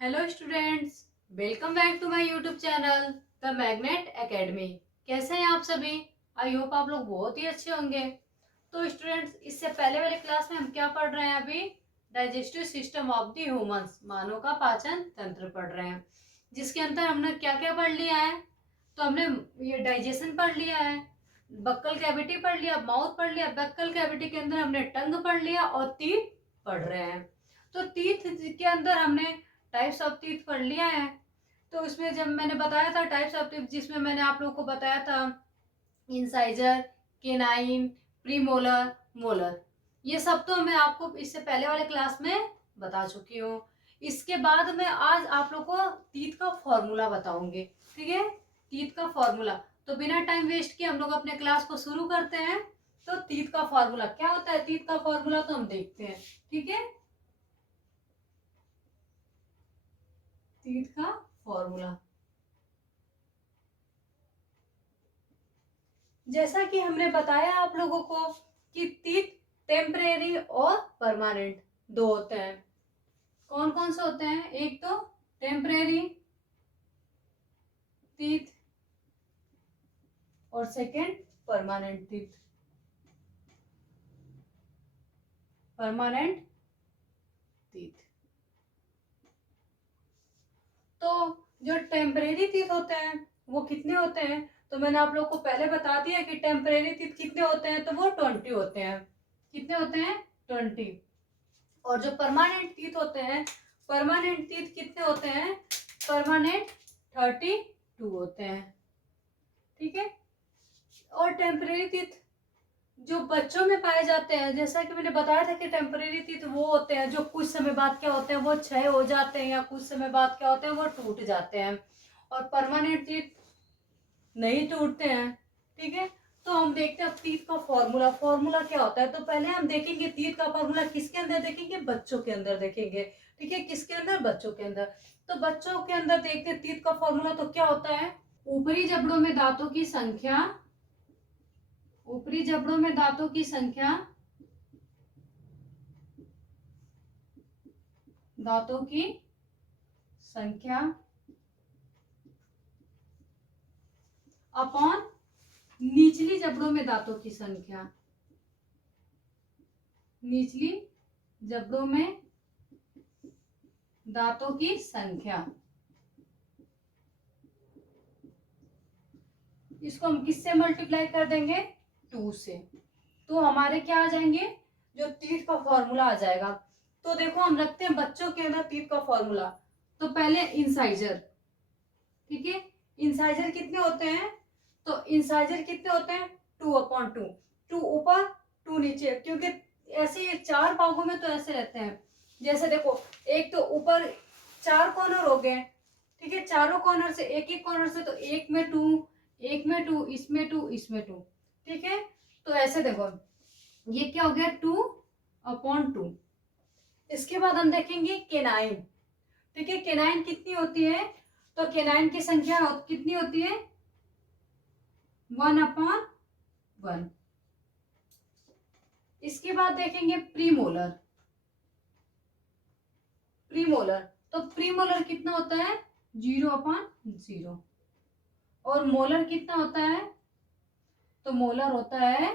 Hello students, welcome back to my YouTube channel the Magnet Academy. कैसे हैं आप सभी? आई होप आप लोग बहुत ही अच्छे होंगे। तो स्टूडेंट्स, इससे पहले वाले क्लास में हम क्या पढ़ रहे हैं? अभी digestive system of the humans, मानव का पाचन तंत्र पढ़ रहे हैं, जिसके अंदर हमने क्या क्या पढ़ लिया है। तो हमने ये डाइजेशन पढ़ लिया है, बक्कल कैविटी पढ़ लिया, माउथ पढ़ लिया, बक्कल कैविटी के अंदर हमने टंग पढ़ लिया और टीथ पढ़ रहे हैं। तो टीथ के अंदर हमने टाइप्स ऑफ टीथ पढ़ लिया है। तो उसमें जब मैंने बताया था टाइप्स ऑफ टीथ, जिसमें मैंने आप लोगों को बताया था इंसाइजर, केनाइन, प्रीमोलर, मोलर, ये सब तो मैं आपको इससे पहले वाले क्लास में बता चुकी हूँ। इसके बाद मैं आज आप लोग को टीथ का फॉर्मूला बताऊंगी। ठीक है, टीथ का फॉर्मूला। तो बिना टाइम वेस्ट किए हम लोग अपने क्लास को शुरू करते हैं। तो टीथ का फॉर्मूला क्या होता है? टीथ का फॉर्मूला तो हम देखते हैं। ठीक है, टीथ का फॉर्मूला, जैसा कि हमने बताया आप लोगों को कि टीथ टेम्परेरी और परमानेंट दो होते हैं। कौन कौन से होते हैं? एक तो टेम्परेरी टीथ और second permanent teeth. Permanent teeth. तो जो टेम्परेरी टीथ होते हैं वो कितने होते हैं? तो मैंने आप लोग को पहले बता दिया कि टेम्परेरी टीथ कितने होते हैं, तो वो 20 होते हैं। कितने होते हैं? 20। और जो परमानेंट टीथ होते हैं, परमानेंट टीथ कितने होते हैं? परमानेंट 32 होते हैं। ठीक है। और टेम्परेरी टीथ जो बच्चों में पाए जाते हैं, जैसा कि मैंने बताया था कि टेम्परेरी टीथ वो होते हैं जो कुछ समय बाद क्या होते हैं, वो क्षय हो जाते हैं, या कुछ समय बाद क्या होते हैं, वो टूट जाते हैं। और परमानेंट टीथ नहीं टूटते हैं। ठीक है। तो हम देखते हैं अब टीथ का फॉर्मूला। फॉर्मूला क्या होता है? तो पहले हम देखेंगे टीथ का फॉर्मूला किसके अंदर देखेंगे? बच्चों के अंदर देखेंगे। ठीक है, किसके अंदर? बच्चों के अंदर। तो बच्चों के अंदर देखते हैं टीथ का फॉर्मूला तो क्या होता है? ऊपरी जबड़ों में दांतों की संख्या, ऊपरी जबड़ों में दांतों की संख्या, दांतों की संख्या अपॉन निचली जबड़ों में दांतों की संख्या, निचली जबड़ों में दांतों की संख्या। इसको हम किससे मल्टीप्लाई कर देंगे? 2 से। तो हमारे क्या आ जाएंगे? जो टीथ का फॉर्मूला आ जाएगा। तो देखो, हम रखते हैं बच्चों के अंदर टीथ का फॉर्मूला। तो पहले इंसाइजर। ठीक है, इंसाइजर कितने होते हैं? तो इंसाइजर कितने होते हैं? 2/2। 2 ऊपर 2 नीचे, क्योंकि ऐसे ये 4 भागों में तो ऐसे रहते हैं। जैसे देखो, एक तो ऊपर 4 कॉर्नर हो गए। ठीक है, चारों कॉर्नर से एक एक कॉर्नर से, तो एक में 2, एक में 2, इसमें 2, इसमें 2। ठीक है। तो ऐसे देखो, ये क्या हो गया? 2/2। इसके बाद हम देखेंगे केनाइन। ठीक है, केनाइन कितनी होती है? तो केनाइन की संख्या कितनी होती है? 1/1। इसके बाद देखेंगे प्रीमोलर। प्रीमोलर, तो प्रीमोलर कितना होता है? 0/0। और मोलर कितना होता है? तो मोलर होता है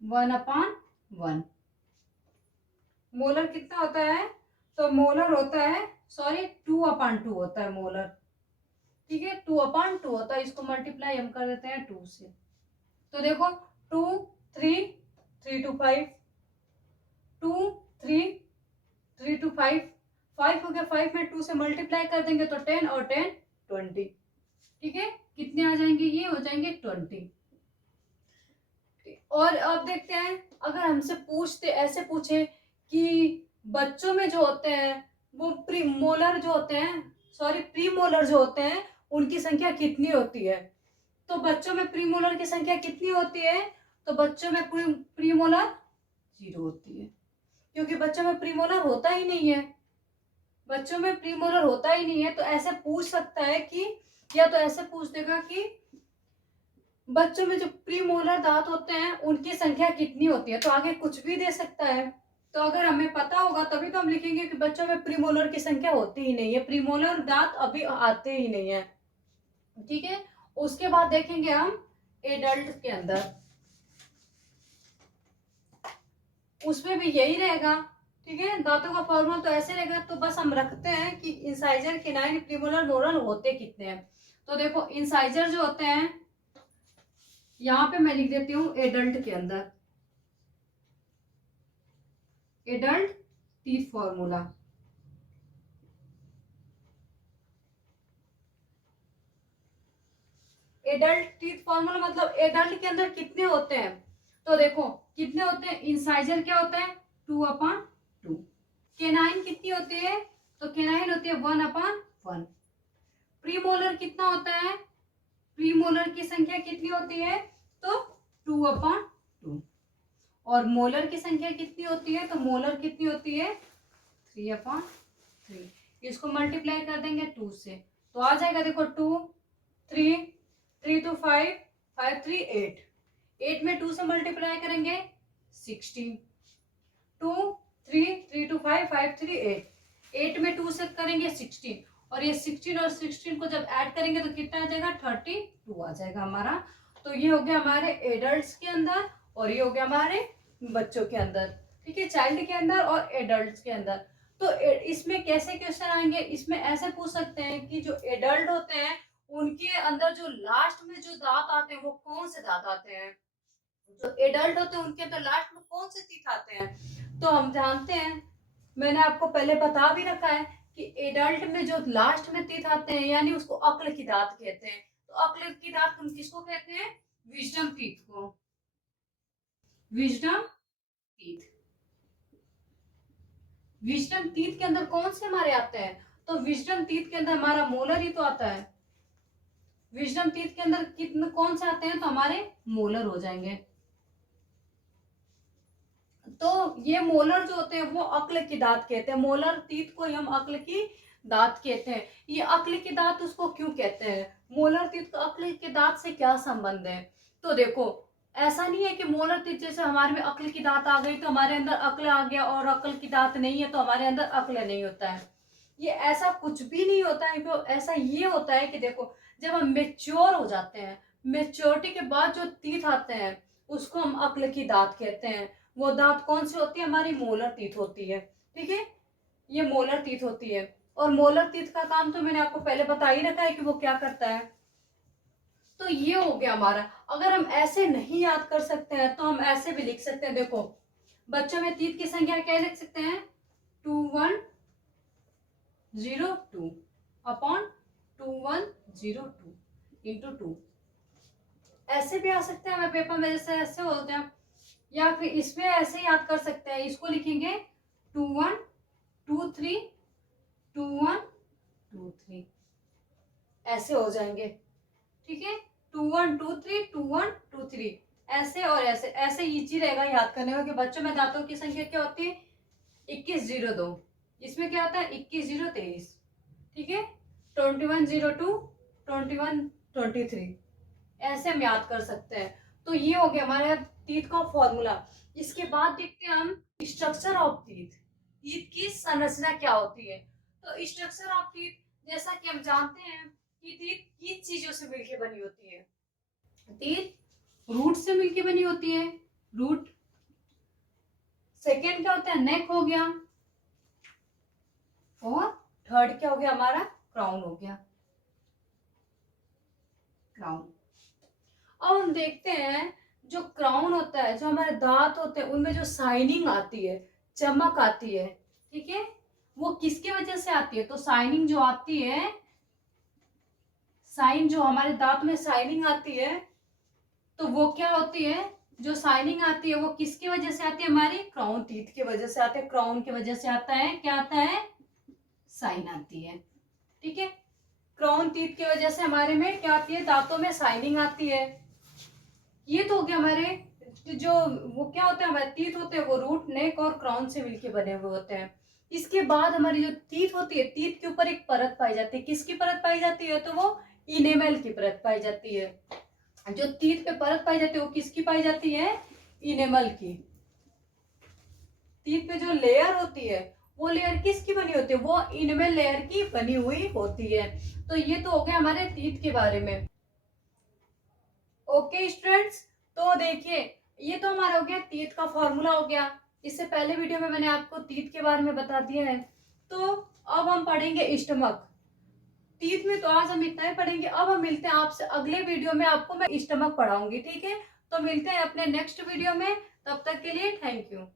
1/1। मोलर कितना होता है? तो मोलर होता है, सॉरी, 2/2 होता है मोलर। ठीक है, 2/2 होता है। इसको मल्टीप्लाई हम कर देते हैं 2 से। तो देखो, 2, 3, 3 to 5, 2, 3, 3 to 5, 5 हो गया। 5 में 2 से मल्टीप्लाई कर देंगे तो 10, और 10 20। ठीक है, कितने आ जाएंगे? ये हो जाएंगे 20। और अब देखते हैं, अगर हमसे पूछते, ऐसे पूछे कि बच्चों में जो होते हैं वो प्रीमोलर जो होते हैं, सॉरी, प्रीमोलर जो होते हैं, उनकी संख्या कितनी होती है? तो बच्चों में प्रीमोलर की संख्या कितनी होती है? तो बच्चों में प्रीमोलर 0 होती है, क्योंकि बच्चों में प्रीमोलर होता ही नहीं है। बच्चों में प्रीमोलर होता ही नहीं है। तो ऐसे पूछ सकता है कि, या तो ऐसे पूछ देगा कि बच्चों में जो प्रीमोलर दांत होते हैं उनकी संख्या कितनी होती है। तो आगे कुछ भी दे सकता है। तो अगर हमें पता होगा तभी तो हम लिखेंगे कि बच्चों में प्रीमोलर की संख्या होती ही नहीं है, प्रीमोलर दांत अभी आते ही नहीं है। ठीक है, उसके बाद देखेंगे हम एडल्ट के अंदर, उसमें भी यही रहेगा। ठीक है, दांतों का फॉर्मूला तो ऐसे रहेगा। तो बस हम रखते हैं कि इंसाइजर, केनाइन, प्रीमोलर, मोरल होते कितने हैं। तो देखो इंसाइजर जो होते हैं, यहाँ पे मैं लिख देती हूँ एडल्ट के अंदर, adult teeth formula. Adult teeth formula मतलब एडल्ट के अंदर कितने होते हैं। तो देखो कितने होते हैं, इंसाइजर क्या होता है 2/2, केनाइन कितनी होती है, तो केनाइन होती है 1/1। प्रीमोलर कितना होता है, प्रीमोलर की संख्या कितनी होती है, तो 2/2। और मोलर की संख्या कितनी होती है, तो मोलर कितनी होती है 3/3। इसको मल्टीप्लाई कर देंगे 2 से, तो आ जाएगा देखो 2 3 3 to 5 5 3 8, 8 में 2 से मल्टीप्लाई करेंगे 16, 2 3 3 to 5 5 3 8, 8 में 2 से करेंगे 16, और ये 16 और 16 को जब ऐड करेंगे तो कितना आ जाएगा 32 आ जाएगा हमारा। तो ये हो गया हमारे एडल्ट्स के अंदर, और ये हो गया हमारे बच्चों के अंदर। ठीक है, चाइल्ड के अंदर और एडल्ट्स के अंदर। तो इसमें कैसे क्वेश्चन आएंगे, इसमें ऐसे पूछ सकते हैं कि जो एडल्ट होते हैं उनके अंदर जो लास्ट में जो दांत आते हैं वो कौन से दांत आते हैं, जो एडल्ट होते हैं उनके अंदर लास्ट में कौन से टीथ आते हैं। तो हम जानते हैं, मैंने आपको पहले बता भी रखा है कि एडल्ट में जो लास्ट में टीथ आते हैं यानी उसको अक्ल की दांत कहते हैं। तो अक्ल की दांत हम किसको कहते हैं, विजडम टीथ को, विजडम टीथ। विजडम टीथ के अंदर कौन से हमारे आते हैं, तो विजडम टीथ के अंदर हमारा मोलर ही तो आता है। विजडम टीथ के अंदर कितने कौन से आते हैं, तो हमारे मोलर हो जाएंगे। तो ये मोलर जो होते हैं वो अक्ल की दांत कहते हैं, मोलर टीथ को हम अक्ल की दांत कहते हैं। ये अक्ल की दांत उसको क्यों कहते हैं, मोलर टीथ का अक्ल के दांत से क्या संबंध है। तो देखो ऐसा नहीं है कि मोलर टीथ जैसे हमारे में अक्ल की दांत आ गई तो हमारे अंदर अक्ल आ गया, और अक्ल की दांत नहीं है तो हमारे अंदर अक्ल नहीं होता है। ये ऐसा कुछ भी नहीं होता है। तो ऐसा ये होता है कि देखो जब हम मेच्योर हो जाते हैं, मेच्योरिटी के बाद जो टीथ आते हैं उसको हम अक्ल की दांत कहते हैं। वो दांत कौन सी होती है, हमारी मोलर टीथ होती है। ठीक है, ये मोलर टीथ होती है। और मोलर टीथ का काम तो मैंने आपको पहले बता ही रखा है कि वो क्या करता है। तो ये हो गया हमारा। अगर हम ऐसे नहीं याद कर सकते हैं तो हम ऐसे भी लिख सकते हैं। देखो बच्चों में टीथ की संख्या क्या लिख सकते हैं, 2102 अपॉन 2102 इंटू 2। ऐसे भी आ सकते हैं हमें पेपर में, जैसे ऐसे होते हैं, या फिर इसमें ऐसे याद कर सकते हैं। इसको लिखेंगे 2123 ऐसे हो जाएंगे। ठीक है, 2123 ऐसे और ऐसे, ऐसे इजी रहेगा याद करने में कि बच्चों में दांतों की संख्या क्या होती है 2102, इसमें क्या होता है 2123। ठीक है, 2102 2123 ऐसे हम याद कर सकते हैं। तो ये हो गया हमारे टीथ का फॉर्मूला। इसके बाद देखते हैं हम स्ट्रक्चर ऑफ टीथ, टीथ की संरचना क्या होती है। तो स्ट्रक्चर ऑफ टीथ जैसा कि हम जानते हैं कि टीथ किन चीजों से मिलकर बनी होती है, टीथ रूट से मिलकर बनी होती है, रूट। सेकेंड क्या होता है, नेक हो गया, और थर्ड क्या हो गया हमारा, क्राउन हो गया, क्राउन। अब हम देखते हैं जो क्राउन होता है, जो हमारे दांत होते हैं उनमें जो शाइनिंग आती है, चमक आती है, ठीक है, वो किसकी वजह से आती है। तो शाइनिंग जो आती है, साइन जो हमारे दांत में शाइनिंग आती है, तो वो क्या होती है, जो शाइनिंग आती है वो किसकी वजह से आती है, हमारी क्राउन टीथ की वजह से आती है। क्राउन की वजह से आता है, क्या आता है, साइन आती है। ठीक है, क्राउन टीथ की वजह से हमारे में क्या आती है, दांतों में शाइनिंग आती है। ये तो हो गया हमारे जो वो क्या होता है, हमारे टीथ होते हैं वो रूट, नेक और क्राउन से मिलके बने हुए होते हैं। इसके बाद हमारी जो टीथ होती है, टीथ के ऊपर एक परत पाई जाती है। किसकी परत पाई जाती है, तो वो इनेमल की परत पाई जाती है। जो टीथ पे परत पाई जाती है वो किसकी पाई जाती है, इनेमल की। टीथ पे जो लेयर होती है वो लेयर किसकी बनी होती है, वो इनमें लेयर की बनी हुई होती है। तो ये तो हो गया हमारे टीथ के बारे में। ओके स्टूडेंट्स, तो देखिए ये तो हमारा हो गया टीथ का फॉर्मूला हो गया। इससे पहले वीडियो में मैंने आपको टीथ के बारे में बता दिया है। तो अब हम पढ़ेंगे स्टमक। टीथ में तो आज हम इतना ही पढ़ेंगे। अब हम मिलते हैं आपसे अगले वीडियो में, आपको मैं स्टमक पढ़ाऊंगी, ठीक है। तो मिलते हैं अपने नेक्स्ट वीडियो में, तब तक के लिए थैंक यू।